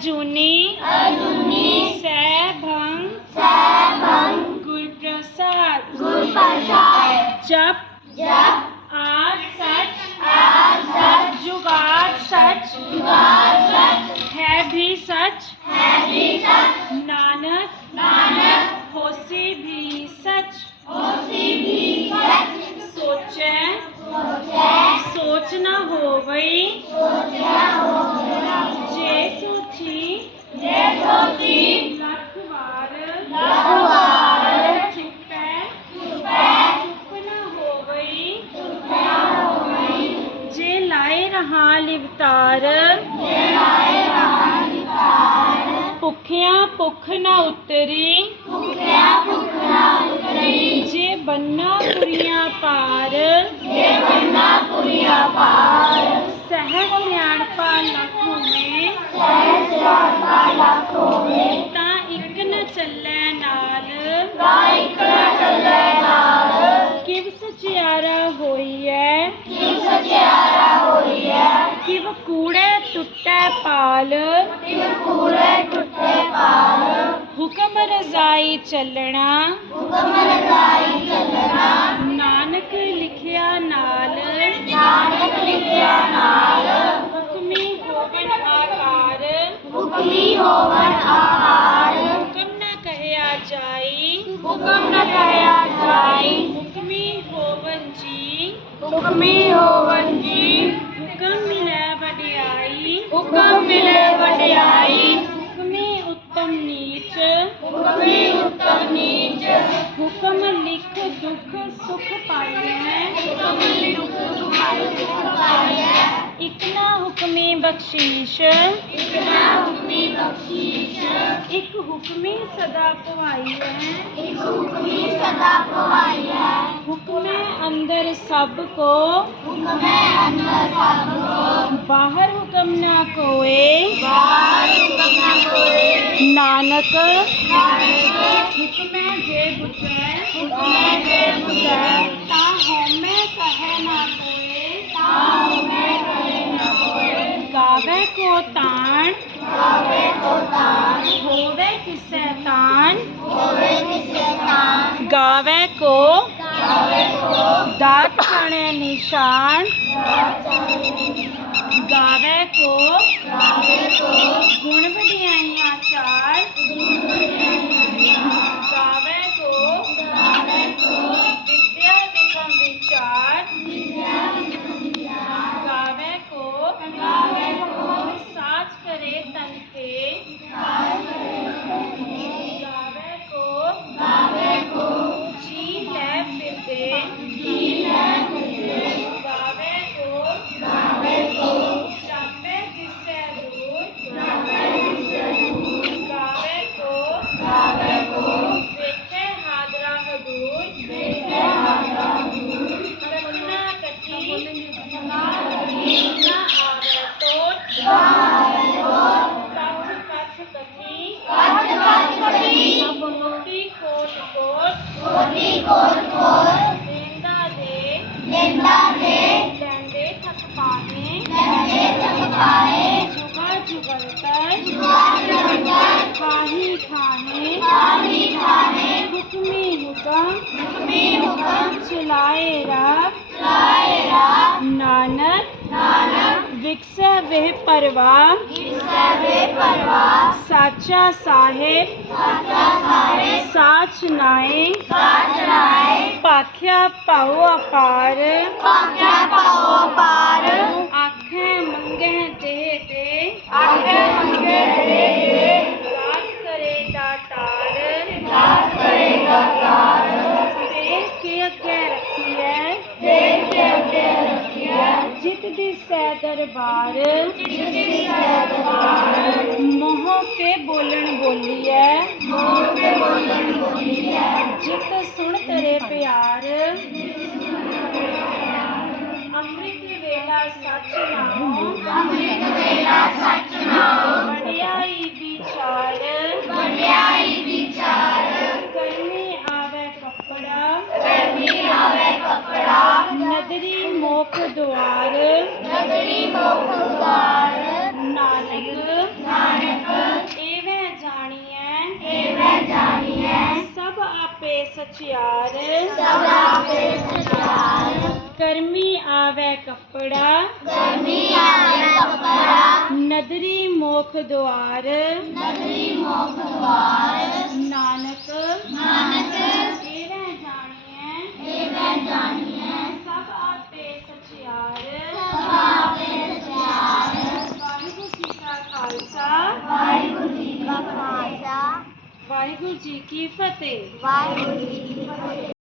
अजूनी अजूनी सैभंग। सैभंग। गुरुप्रसाद। गुरुप्रसाद। जप। जप। आज सच। आज सच। जुगाड़ सच। जुगाड़ सच। ਰਹਾ ਲਿਵਤਾਰ ਜੇ ਲਾਏ ਰਹਾ ਨਿਕਾਰ ਭੁੱਖਿਆਂ ਭੁੱਖ ਨਾ ਉਤਰੀ ਭੁਖਿਆ ਭੁਖ ਨਾ ਉਤਰੀ ਜੇ ਬੰਨਾ ਪੁਰੀਆਂ ਪਾਰ ਜੇ ਬੰਨਾ ਪੁਰੀਆ ਪਾਰ ਸਹਿ ਸਿਆਣਪਾ ਲੱਖ ਹੋਵੇ ਸਹਿ ਸਿਆਪਾ कूड़े टुटे पाल। कूड़े तुट्टे पाल हुक्म रजाई चलना। नानक लिखिया नाल। नानक लिखिया नाल हुक्मी होवन आकार। हुक्मी होवन आकार हुक्म न कहया जाई हुक्म न कहया जाई। हुक्मी होवन जी। हुक्मी होवन कम मिले बड़ियाई। हुक्मी उत्तम नीच। हुक्मी उत्तम नीच। हुक्म लिख दुख सुख पाई है हुक्म लिख दुख सुख पाई है इकना हुक्मी बख्शीश। इकना हुक्मी बख्शीश। इक हुक्मी सदा पवाई है इक हुक्मी सदा पवाई है हुक्म अंदर सबको। हुक्म अंदर सब बाहर हुक्म ना कोए। बाहर ना कोए। नानक जे बुझे। गावे को तान। तान। होवे किसे तान। होवे किसे तान। गावे को को दात जाने निशान गावे को गुण बदियाइया चार Por mi, por mi. वे परवा। साचा साहेब साच नाए। पाख्या पाओ अपार। पाख्या पाओ अपार। ਦਰਬਾਰ। ਜਿਸਦੀ ਸੈਦਵਾਰ ਮੋਹ ਕੇ ਬੋਲਣ ਬੋਲੀਐ। ਬੋਲੀ ਹੈ ਜਿਤ ਸੁਣ ਤੇਰੇ ਪਿਆਰ। ਅੰਮ੍ਰਿਤ ਵੇਲਾ ਸੱਚ ਨਾਮ ਅੰਮ੍ਰਿਤ ਵੇਲਾ ਸੱਚ नगरी मोख द्वार। नगरी मोख द्वार। नानक। नानक। एवे जानिए। एवे जानिए। सब आपे सचियार। सब आपे सचियार। कर्मी आवे कपड़ा। कर्मी आवे कपड़ा। नदरी मोख द्वार। नदरी मोख द्वार। नानक। नानक। एवे जानिए। एवे जानिए। ਵਾਹਿਗੁਰੂ ਜੀ ਕੀ ਫਤਿਹ ਵਾਹਿਗੁਰੂ ਜੀ ਕੀ ਫਤਿਹ